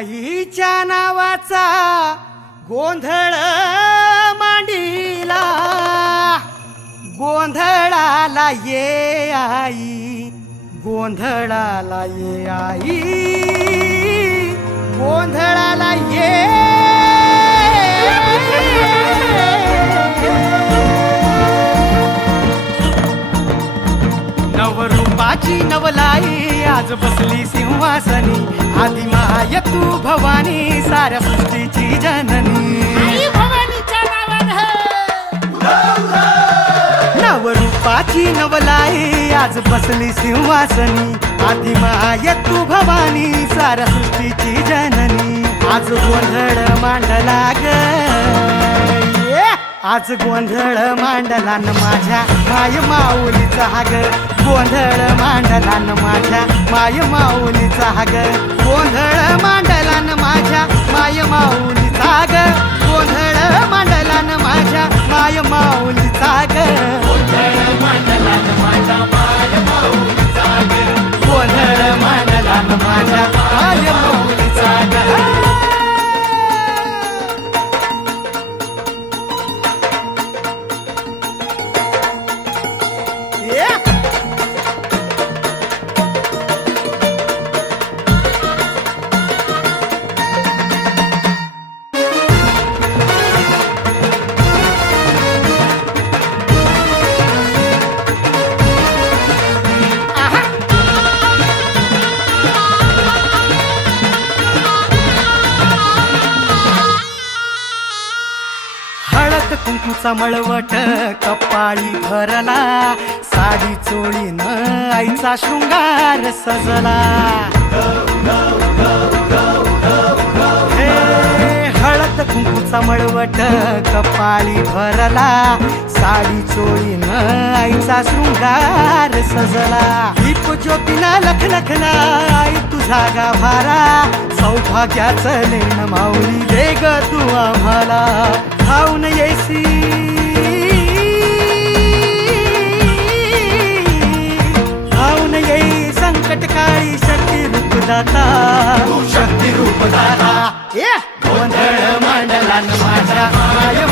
आईच्या नावाचा गोंधळ मांडीला, गोंधळाला ये आई, गोंधळाला ये आई, गोंधळाला ये. नवरूपाची नवलाई आज बसली सिंहासनी, आदि माय तू भवानी साऱ्या सृष्टीची जननी. नवरूपाची नवलाई आज बसली सिंहासनी, आदि माय तू भवानी साऱ्या सृष्टीची जननी. आज गोंधळ मांडला ग, आज गोंधळ मांडला न माझ्या माय माऊलीचा ग, गोंधळ मांडला न माझ्या माय माऊलीचा ग, गोंधळ मांडला न माझ्या माय माऊलीचा ग, गोंधळ मांडला न माझ्या माय माऊलीचा ग, गोंधळ मांडला न माझ्या माय माऊलीचा ग, गोंधळ मांडला न माझ्या माय माऊलीचा ग. कुंकूचा मळवट कपाळी भरला, साडी चोळीनं आईचा शृंगार सजला. हळद कुंकूचा मळवट कपाळी भरला, साडी चोळीनं आईचा शृंगार सजला. दीप ज्योतीना लखलखला आई तुझा गाभारा, सौभाग्याचं लेण माऊली दे ग तू आम्हाला. खाऊन येसी खाऊन येई संकट काळी शक्ती रूप दाता, शक्ती रूप दाता. गोंधळ मांडला न माझ्या माय